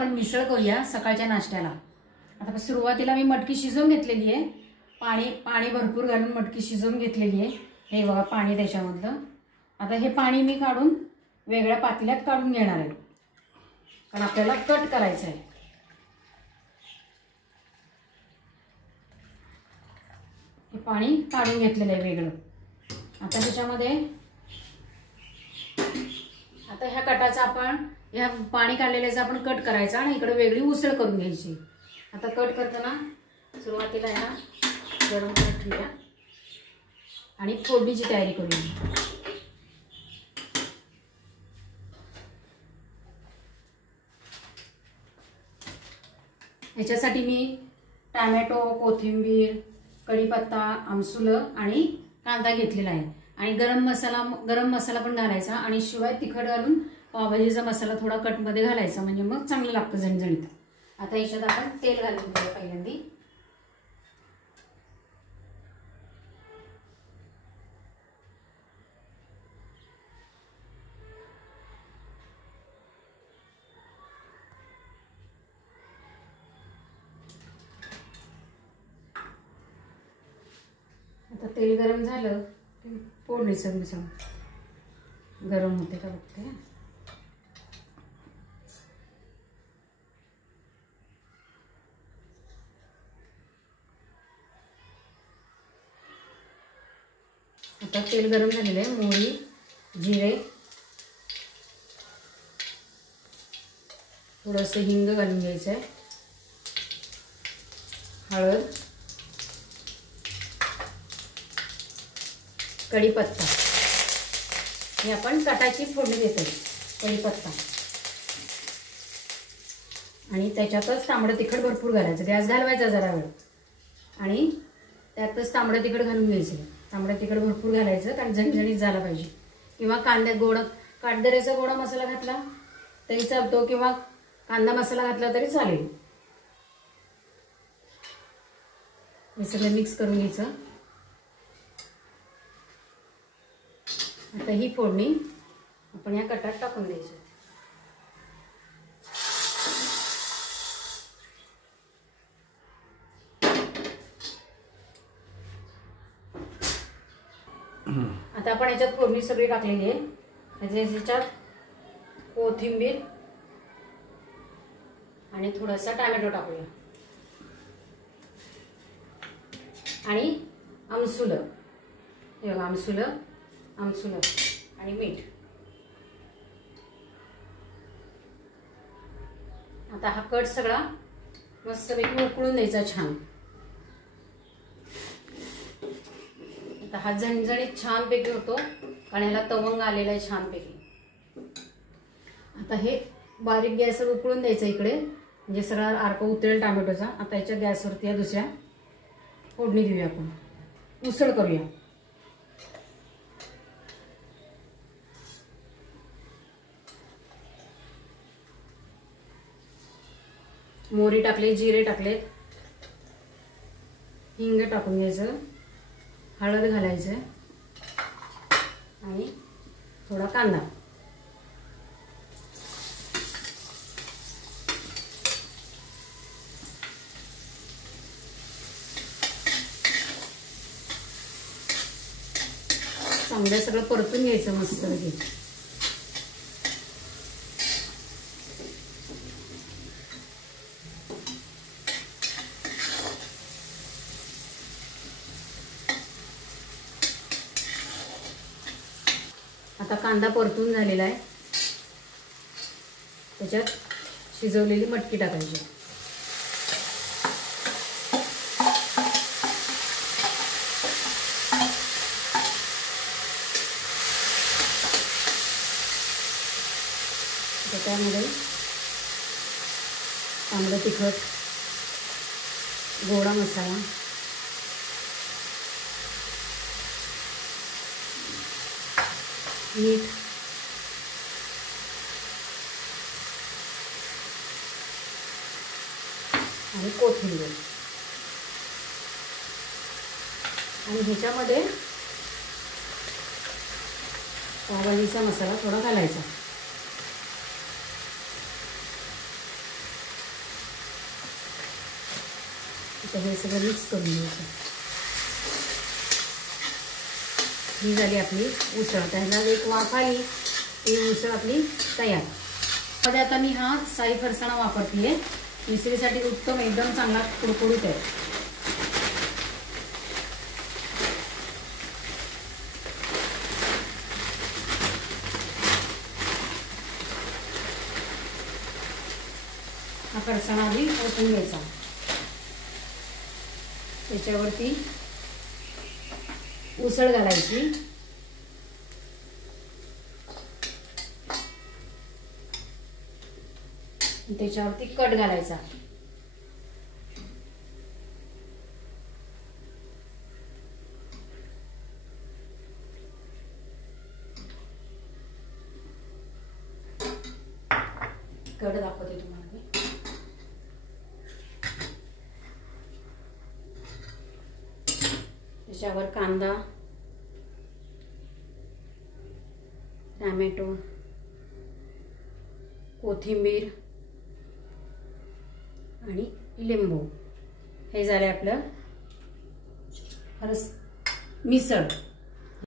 आपण मिसळ करूया सकाळच्या नाश्त्याला। आता सुरुवातीला मी मटकी शिजवून घेतलेली आहे। पाणी भरपूर घालून मटकी शिजवून घेतलेली आहे। हे बघा पाणी त्याच्यामधलं। आता हे पाणी मी काढून वेगळ्या पातेल्यात काढून घेणार आहे, कारण आपल्याला कट करायचं आहे। हे पाणी काढून घेतलेलं आहे वेगळं। आता त्याच्यामध्ये आता ह्या कटाचा आपण ह्या पाणी काढलेल्याचा आपण कट करायचा आणि इकडे वेगळी उसळ करून घ्यायची। आता कट करताना सुरुवातीला आहे ना गरम करून ठेवूया आणि फोडणीची तयारी करूया। ह्याच्यासाठी मी टोमॅटो, कोथिंबीर, कढीपत्ता, आमसुलं आणि कांदा घेतलेला आहे आणि गरम मसाला पण घालायचा आणि शिवाय तिखट घालून पावभाजीचा मसाला थोडा कटमध्ये घालायचा, म्हणजे मग चांगलं लागतं झणझणीत। आता याच्यात आपण तेल घालून घेऊया पहिल्यांदा। आता तेल गरम झालं की फोडणीचं मिसळ गरम होते का बघते। आता तेल गरम झालेलं आहे। मोहरी, जिरे, थोडंसं हिंग घालून घ्यायचं आहे, हळद, कढीपत्ता, हे आपण कटाची फोडणी देतो। कढीपत्ता आणि त्याच्यातच तांबडं तिखट भरपूर घालायचं। गॅस घालवायचा जरा वेळ आणि त्यातच तांबडं तिखट घालून घ्यायचं। तांबडं तिखट भरपूर घालायचं कारण झणझणीत झाला पाहिजे। किंवा काटदऱ्याचा गोडा मसाला घातला तरी चालतो किंवा कांदा मसाला घातला तरी चालेल। हे सगळं मिक्स करून घ्यायचं। आता ही फोडणी आपण या कटात टाकून द्यायची। आता आपण याच्यात फोडणी सगळी टाकलेली आहे। याच्यात कोथिंबीर आणि थोडासा टोमॅटो टाकूया आणि आमसुलं, हे बघा आमसुलं आणि मीठ। आता हा कट सगळा मस्तपैकी उकळून द्यायचा छान। आता हा झणझणीत छानपैकी होतो कारण ह्याला तवंग आलेला आहे छानपैकी। आता हे बारीक गॅसवर उकळून द्यायचं इकडे, म्हणजे सगळा अर्क उतरेल टोमॅटोचा। आता याच्या गॅसवरती या दुसऱ्या फोडणी देऊया, आपण उसळ करूया। मोहरी टाकले, जिरे टाकलेत, हिंग टाकून घ्यायचं, हळद घालायचं आणि थोडा कांदा। चांगलं सगळं परतून घ्यायचं मस्तपैकी। आता कांदा परतून झालेला आहे, त्याच्यात शिजवलेली मटकी टाकायची। त्यामध्ये तांबडं तिखट, गोडा मसाला, मीठ आणि कोथिंबीर आणि ह्याच्यामध्ये पावभाजीचा मसाला थोडा घालायचा। आता हे सगळं मिक्स करून घ्यायचं. ही झाली आपली उसळ. त्याला एक वाफ आली ही उसळ आपली तयार. मध्ये आता मी हा साई फरसाणा वापरते. मिसळीसाठी उत्तम, एकदम चांगला कुरकुरीत आहे. हा फरसाणा आधी ओतून घ्यायचा. त्याच्यावरती उसळ घालायची. त्याच्यावरती कट घालायचा. कट दाखवते तुम्हाला. त्याच्यावर कांदा, टोमॅटो, कोथिंबीर आणि लिंबू. हे झाले आपलं मिसळ.